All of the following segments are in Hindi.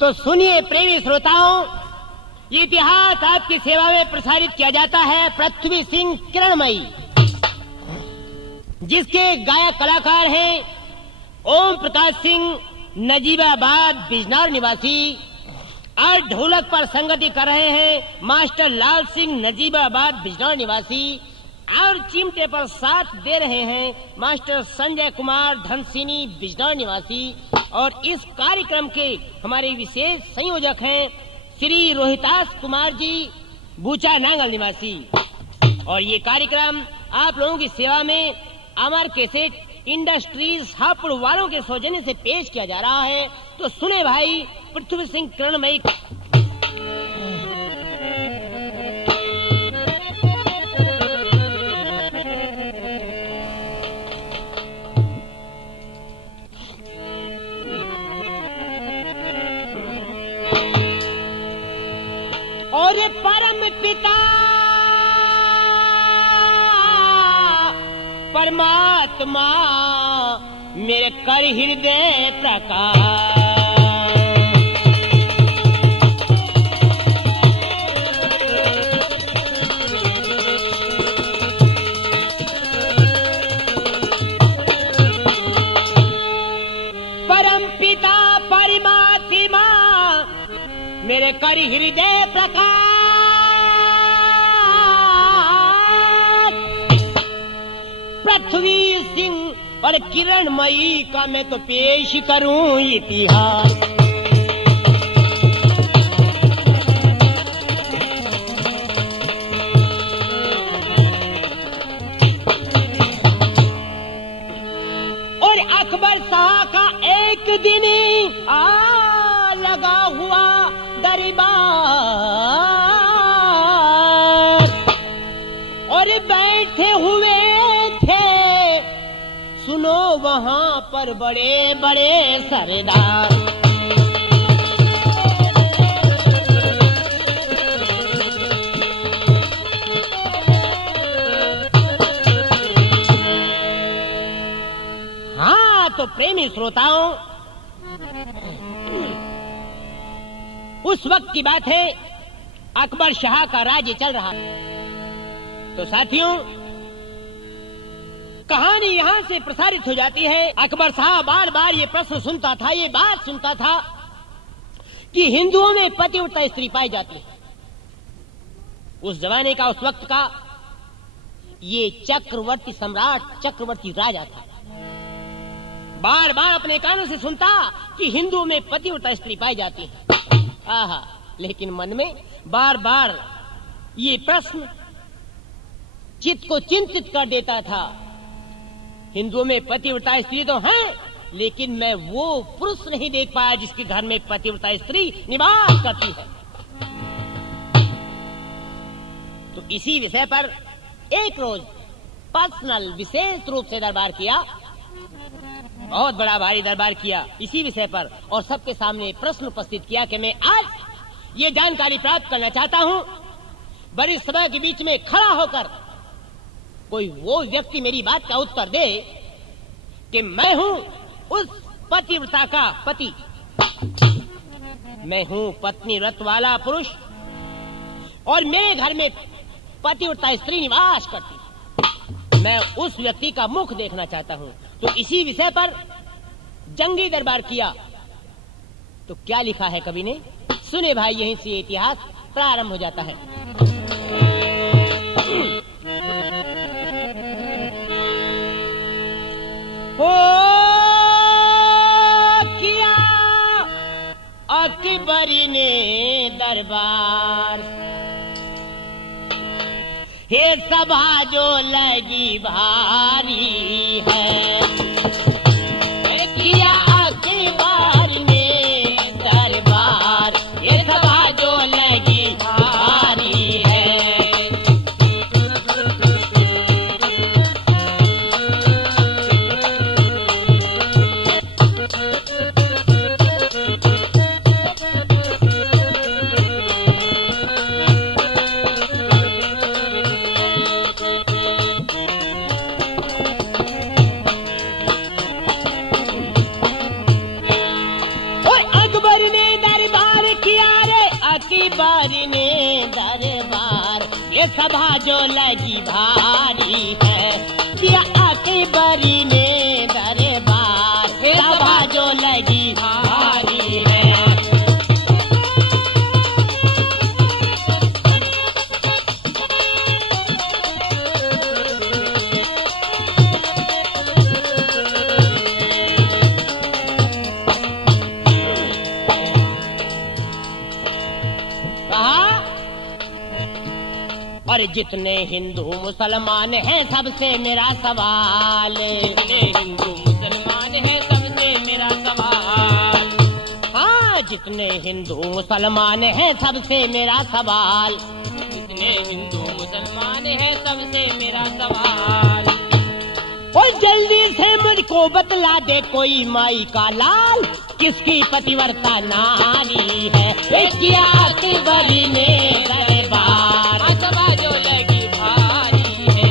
तो सुनिए प्रेमी श्रोताओं, ये इतिहास आपकी सेवा में प्रसारित किया जाता है पृथ्वी सिंह किरणमयी, जिसके गायक कलाकार हैं ओम प्रकाश सिंह नजीबाबाद बिजनौर निवासी, और ढोलक पर संगति कर रहे हैं मास्टर लाल सिंह नजीबाबाद बिजनौर निवासी, और चिमटे पर साथ दे रहे हैं मास्टर संजय कुमार धनसिनी बिजनौर निवासी। और इस कार्यक्रम के हमारे विशेष संयोजक हैं श्री रोहितास कुमार जी बूचा नांगल निवासी। और ये कार्यक्रम आप लोगों की सेवा में अमर कैसेट इंडस्ट्रीज हापुड़ वालों के सौजन्य से पेश किया जा रहा है। तो सुने भाई पृथ्वी सिंह किरणमयी। और परम पिता परमात्मा मेरे कर हृदय प्रकाश, परम पिता परमात्मा मेरे कर हृदय प्रकाश, पृथ्वी सिंह और किरणमयी का मैं तो पेश करूं इतिहास। और अकबर शाह का एक दिन लगा हुआ दरबार, और बैठे हुए थे सुनो वहां पर बड़े बड़े सरदार। हाँ तो प्रेमी श्रोताओं, उस वक्त की बात है, अकबर शाह का राज्य चल रहा। तो साथियों, कहानी यहाँ से प्रसारित हो जाती है। अकबर शाह बार बार ये प्रश्न सुनता था, ये बात सुनता था कि हिंदुओं में पतिव्रता स्त्री पाई जाती है। उस जमाने का, उस वक्त का ये चक्रवर्ती सम्राट, चक्रवर्ती राजा था। बार बार अपने कानों से सुनता कि हिंदुओं में पतिव्रता स्त्री पाई जाती है। आहा, लेकिन मन में बार बार ये प्रश्न चित्त को चिंतित कर देता था। हिंदुओं में पतिव्रता स्त्री तो है, लेकिन मैं वो पुरुष नहीं देख पाया जिसके घर में पतिव्रता स्त्री निवास करती है। तो इसी विषय पर एक रोज पर्सनल विशेष रूप से दरबार किया, बहुत बड़ा भारी दरबार किया इसी विषय पर, और सबके सामने प्रश्न उपस्थित किया कि मैं आज ये जानकारी प्राप्त करना चाहता हूं, बड़ी सभा के बीच में खड़ा होकर कोई वो व्यक्ति मेरी बात का उत्तर दे कि मैं हूं उस पतिव्रता का पति, मैं हूं पत्नी व्रत वाला पुरुष, और मेरे घर में पतिव्रता स्त्री निवास करती। मैं उस व्यक्ति का मुख देखना चाहता हूं। तो इसी विषय पर जंगी दरबार किया। तो क्या लिखा है कवि ने, सुने भाई, यहीं से इतिहास प्रारंभ हो जाता है। ओ किया अकबरी ने दरबार, हे सभा जो लगी भारी है, किया अकबर ने दरबार, ये सभा जो लगी भारी है। सभा जो लगी भारी है, किया अकबरी ने दरबार, सभा जो लगी भारी है। और जितने हिंदू मुसलमान हैं सबसे मेरा सवाल, जितने हिंदू मुसलमान हैं सबसे मेरा सवाल, हाँ जितने हिंदू मुसलमान हैं सबसे मेरा सवाल, जितने हिंदू मुसलमान हैं सबसे मेरा सवाल। और जल्दी से मुझको बतला दे कोई माई का लाल, किसकी पतिव्रता नारी है, किया अकबरी ने दरबार, सभा जो लगी भारी है।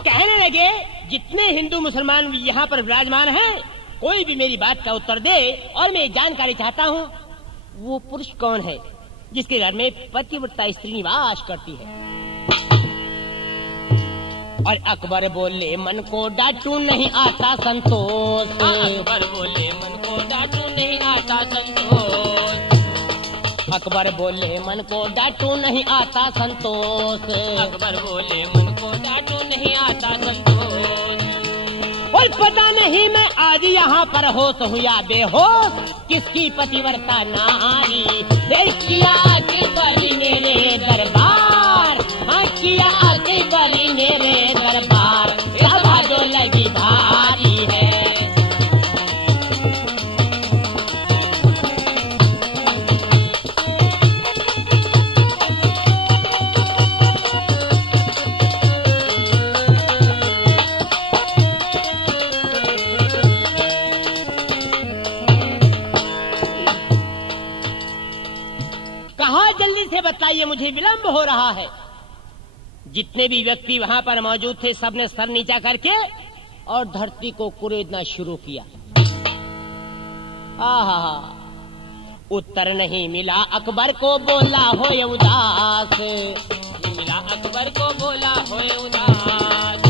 कहने लगे जितने हिंदू मुसलमान यहाँ पर विराजमान हैं, कोई भी मेरी बात का उत्तर दे और मैं जानकारी चाहता हूँ वो पुरुष कौन है जिसके घर में पतिव्रता स्त्री निवास करती है। और अकबर बोले मन को डांटू नहीं आता संतोष, अकबर बोले मन को डांटू नहीं आता संतोष, अकबर बोले मन को डांटू नहीं आता संतोष, अकबर बोले मन को डांटू नहीं आता संतोष। और पता नहीं मैं आज यहाँ पर होश हूँ या बेहोश, किसकी पतिव्रता नारी, किया अकबरी ने रे दरबार, हाँ किया अकबरी ने रे दरबार, सभा जो लगी भारी है। जल्दी से बताइए मुझे विलंब हो रहा है। जितने भी व्यक्ति वहां पर मौजूद थे सबने सर नीचा करके और धरती को कुरेदना शुरू किया। आहा, उत्तर नहीं मिला अकबर को, बोला होए उदास, मिला अकबर को, बोला होए उदास,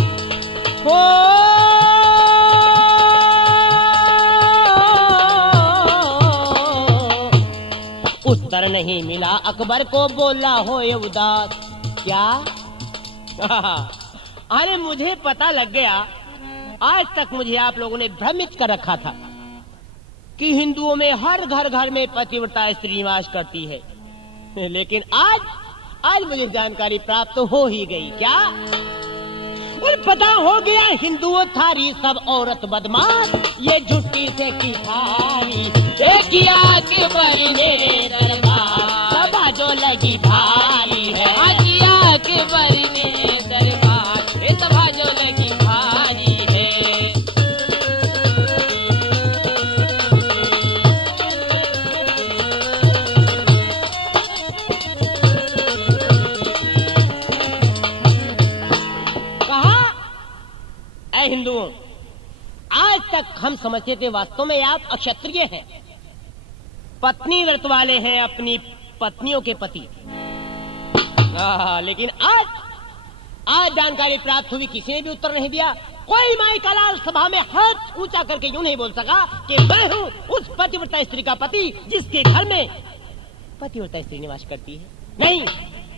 उत्तर नहीं मिला अकबर को, बोला होए उदास। क्या? अरे मुझे पता लग गया, आज तक मुझे आप लोगों ने भ्रमित कर रखा था कि हिंदुओं में हर घर घर में पतिव्रता स्त्री निवास करती है, लेकिन आज मुझे जानकारी प्राप्त हो ही गई। क्या? और पता हो गया हिंदुओं थारी सब औरत बदमाश, ये झुट्टी से की थारी, किया अकबरी ने दरबार, सभा जो लगी भारी है, किया अकबरी ने दरबार, सभा जो लगी भारी है। कहा ऐ हिंदुओं, आज तक हम समझते थे वास्तव में आप अक्षत्रिय हैं, पत्नी व्रत वाले हैं, अपनी पत्नियों के पति। लेकिन आज जानकारी प्राप्त हुई, किसी ने भी उत्तर नहीं दिया। कोई माई का लाल सभा में हाथ ऊंचा करके यूं नहीं बोल सका कि मैं हूं उस पतिव्रता स्त्री का पति जिसके घर में पतिव्रता स्त्री निवास करती है। नहीं,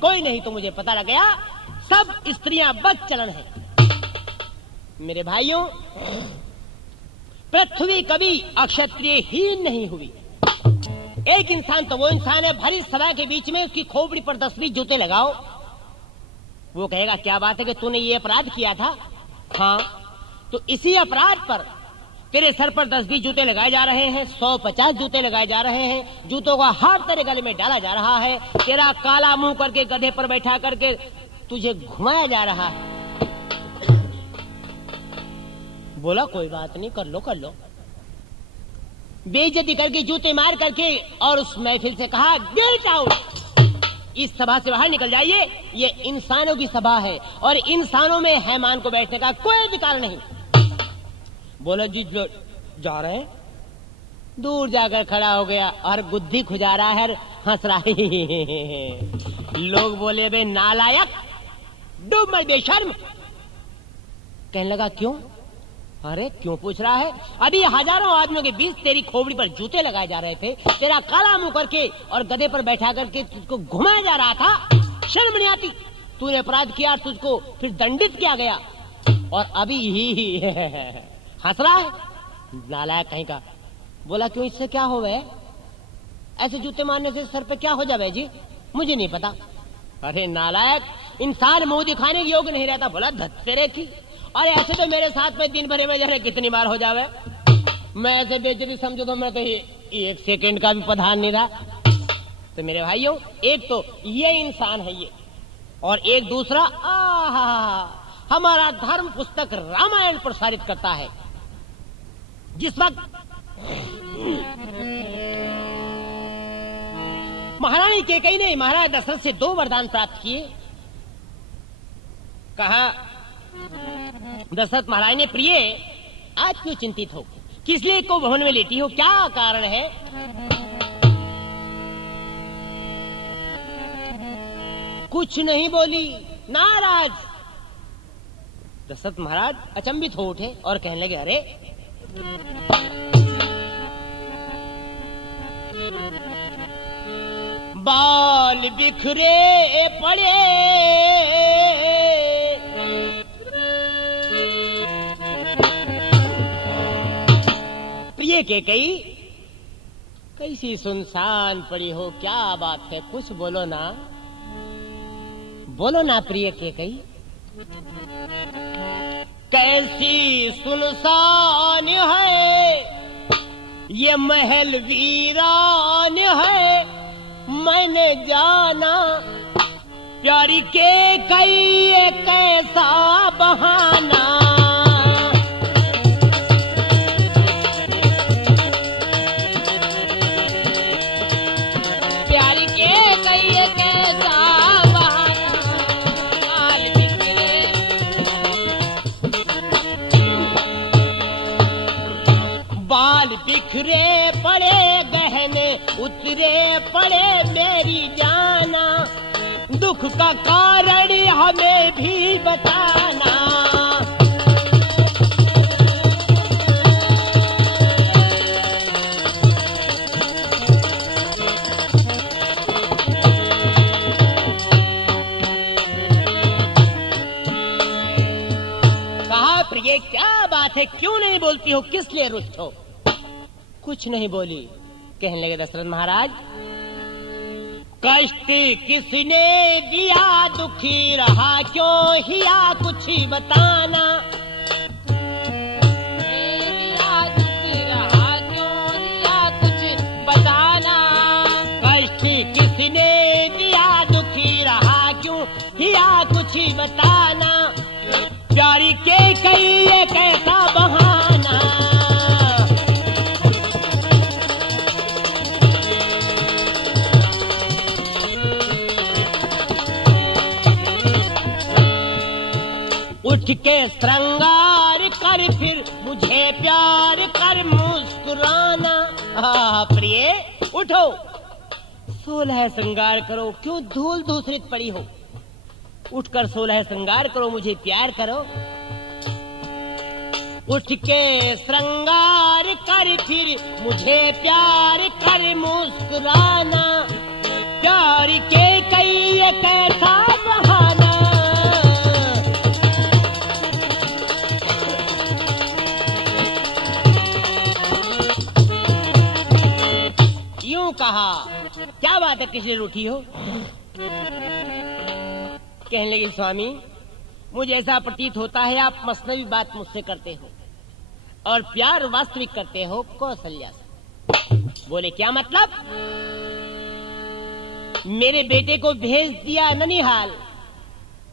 कोई नहीं तो मुझे पता लग गया सब स्त्रियां बदचलन हैं। मेरे भाइयों, पृथ्वी कभी अक्षत्रिय ही नहीं हुई। एक इंसान तो वो इंसान है, भरी सभा के बीच में उसकी खोपड़ी पर 10-20 जूते लगाओ, वो कहेगा क्या बात है कि तूने ये अपराध किया था। हाँ, तो इसी अपराध पर तेरे सर पर 10-20 जूते लगाए जा रहे हैं, 100-50 जूते लगाए जा रहे हैं, जूतों का हार तेरे गले में डाला जा रहा है, तेरा काला मुंह करके गधे पर बैठा करके तुझे घुमाया जा रहा है। बोला कोई बात नहीं, कर लो। बेइज्जती करके जूते मार करके और उस महफिल से कहा गेट आउट, इस सभा से बाहर निकल जाइए, ये इंसानों की सभा है और इंसानों में हैमान को बैठने का कोई अधिकार नहीं। बोलो जी जा रहे हैं। दूर जाकर खड़ा हो गया और गुद्दी खुजा रहा है, हंस रहा है। लोग बोले बे नालायक, डूब मर बेशर्म। कहने लगा क्यों? अरे क्यों पूछ रहा है? अभी हजारों आदमियों के बीच तेरी खोपड़ी पर जूते लगाए जा रहे थे, तेरा काला मुंह करके और गधे पर बैठा करके तुझको घुमाया जा रहा था। शर्म नहीं आती? तूने अपराध किया, तुझको फिर दंडित किया गया और अभी ही हंस रहा है, नालायक कहीं का। बोला क्यों, इससे क्या हो गए? ऐसे जूते मारने से सर पे क्या हो जावे जी? मुझे नहीं पता। अरे नालायक, इंसान मुंह दिखाने के योग्य नहीं रहता। बोला धत्तेरे की, और ऐसे तो मेरे साथ में दिन भरे में जरा कितनी बार हो जावे। मैं ऐसे बेइज्जती समझो तो मैं तो एक सेकंड का भी प्रधान नहीं रहा। तो मेरे भाइयों, एक तो ये इंसान है ये, और एक दूसरा हमारा धर्म पुस्तक रामायण प्रसारित करता है। जिस वक्त महारानी कैकेयी ने महाराज दशरथ से 2 वरदान प्राप्त किए। कहा दशरथ महाराज ने, प्रिय आज क्यों चिंतित हो? किस लिए को भवन में लेटी हो? क्या कारण है? कुछ नहीं बोली, नाराज। दशरथ महाराज अचंभित हो उठे और कहने लगे, अरे बाल बिखरे पड़े, प्रिय कैकेयी कैसी सुनसान पड़ी हो, क्या बात है? कुछ बोलो ना, बोलो ना प्रिय कैकेयी। कैसी सुनसान है ये महल वीरान है, मैंने जाना प्यारी कैकेयी कैसा बहाना। प्यारी कैकेयी कैसा बाल बिखरे पड़े, गहने उतरे पड़े, मेरी जाना दुख का कारण हमें भी बताना। कहा प्रिय क्या बात है, क्यों नहीं बोलती हो? किस लिए रुष्ट हो? कुछ नहीं बोली। कहने लगे दशरथ महाराज, कष्ट किसने दिया, दुखी रहा क्यों हिया, कुछ बताना। दुखी रहा क्यों हिया, कुछ बताना। कष्ट किसने दिया, दुखी रहा क्यों हिया, कुछ बताना। प्यारी कैकेयी कैसा बहाना। उठ के श्रृंगार कर, फिर मुझे प्यार कर, मुस्कुराना। प्रिय उठो, 16 श्रृंगार करो, क्यों धूल धूसरित पड़ी हो? उठकर 16 श्रृंगार करो, मुझे प्यार करो। उठ के श्रृंगार कर, फिर मुझे प्यार कर, मुस्कुराना। प्यार कैकेयी कैसा बहाना। यूं कहा, क्या बात है, किसने रूठी हो? कहने लगे, स्वामी मुझे ऐसा प्रतीत होता है आप मसनवी बात मुझसे करते हो और प्यार वास्तविक करते हो कौशल्या से। बोले क्या मतलब? मेरे बेटे को भेज दिया ननिहाल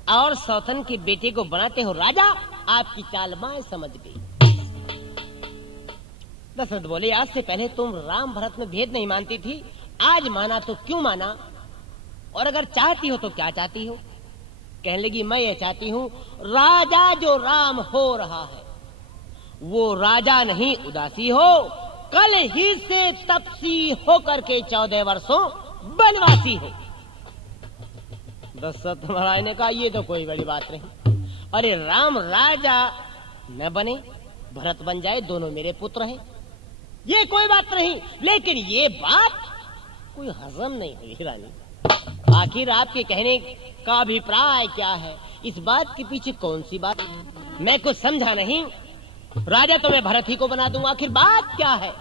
और सौतन के बेटे को बनाते हो राजा। आपकी चाल मैं समझ गई। दशरथ बोले, आज से पहले तुम राम भरत में भेद नहीं मानती थी, आज माना तो क्यों माना? और अगर चाहती हो तो क्या चाहती हो? कहने लगी, मैं ये चाहती हूं राजा जो राम हो रहा है वो राजा नहीं उदासी हो, कल ही से तपसी होकर के 14 वर्षों बनवासी हो। दशरथ महाराज ने कहा, ये तो कोई बड़ी बात नहीं। अरे राम राजा न बने, भरत बन जाए, दोनों मेरे पुत्र हैं, ये कोई बात नहीं। लेकिन ये बात कोई हजम नहीं हुई रानी। आखिर आपके कहने का अभिप्राय क्या है? इस बात के पीछे कौन सी बात? मैं कुछ समझा नहीं। राजा तो मैं भरत ही को बना दूंगा, आखिर बात क्या है?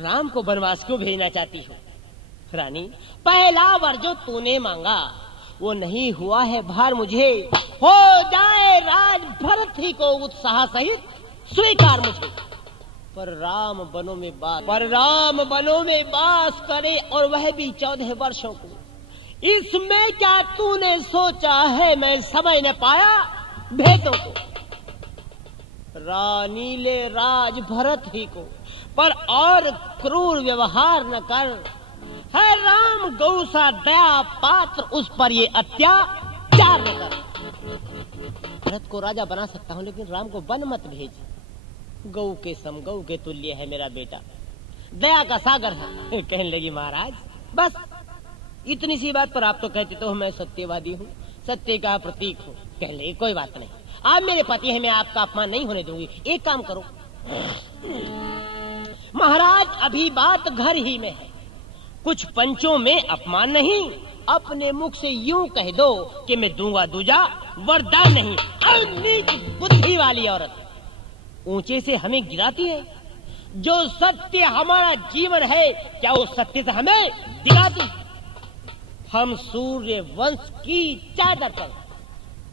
राम को वनवास क्यों भेजना चाहती हो? रानी, पहला वर जो तूने मांगा वो नहीं हुआ है भार मुझे, हो जाए राज भरत ही को उत्साह सहित स्वीकार मुझे। पर राम बनों में बास करे और वह भी 14 वर्षों को। इसमें क्या तूने सोचा है मैं समझ न पाया भेदों को। रानी ले राज भरत ही को, पर और क्रूर व्यवहार न कर। है राम गौ सा दया पात्र, उस पर ये अत्याचार न कर। भरत को राजा बना सकता हूं लेकिन राम को वन मत भेज। गौ के सम, गौ के तुल्य है मेरा बेटा, दया का सागर है। कहने लगी, महाराज बस इतनी सी बात पर आप तो कहते तो मैं सत्यवादी हूँ, सत्य का प्रतीक हूँ। कहने लगी, कोई बात नहीं, आप मेरे पति हैं, मैं आपका अपमान नहीं होने दूंगी। एक काम करो महाराज, अभी बात घर ही में है, कुछ पंचों में अपमान नहीं, अपने मुख से यूं कह दो कि मैं दूंगा दूजा वरदान नहीं। नीच बुद्धि वाली औरत ऊंचे से हमें गिराती है। जो सत्य हमारा जीवन है क्या वो सत्य से हमें दिलाती? हम सूर्य वंश की चादर पर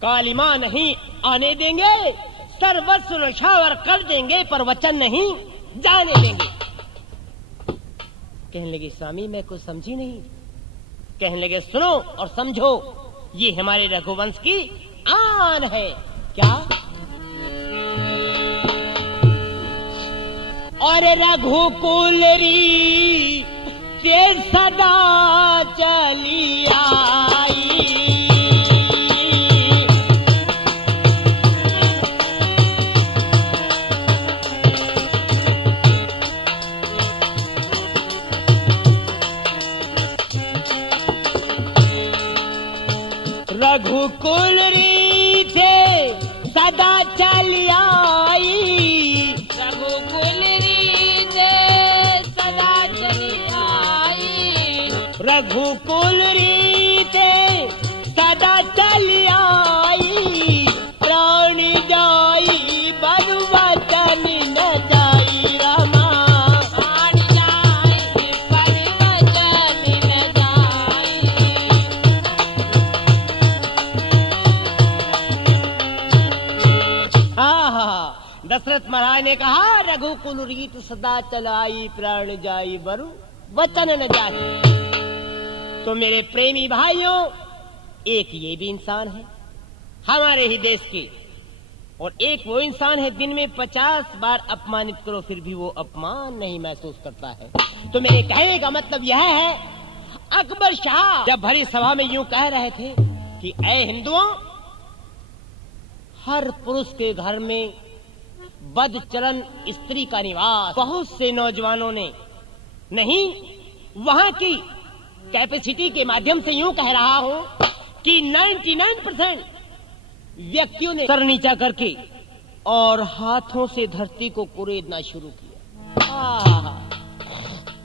कालिमा नहीं आने देंगे, सर्वस्व नशावर कर देंगे, पर वचन नहीं जाने देंगे। कहने लगे, स्वामी मैं कुछ समझी नहीं। कहने लगे, सुनो और समझो, ये हमारे रघुवंश की आन है। क्या? और रघुकुल री ते सदा चली आई, रघुकुल रीते सदा चली आई, रघुकुल रीते सदा चली आई, रघुकुल रीते सदा चली आई। प्राण जाई बरु वचन न जाई रामा, प्राण जाई पर वचन न जाई। दशरथ महाराज ने कहा, रघुकुल रीत सदा चलाई, प्राण जाई बरु वचन न जाई। तो मेरे प्रेमी भाइयों, एक ये भी इंसान है हमारे ही देश के, और एक वो इंसान है दिन में 50 बार अपमानित करो फिर भी वो अपमान नहीं महसूस करता है। तो मेरे कहने का मतलब यह है, अकबर शाह जब भरी सभा में यूं कह रहे थे कि ऐ हिंदुओं, हर पुरुष के घर में बदचलन स्त्री का निवास। बहुत से नौजवानों ने नहीं, वहां की कैपेसिटी के माध्यम से यूं कह रहा हूं कि 99% व्यक्तियों ने सर नीचा करके और हाथों से धरती को कुरेदना शुरू किया।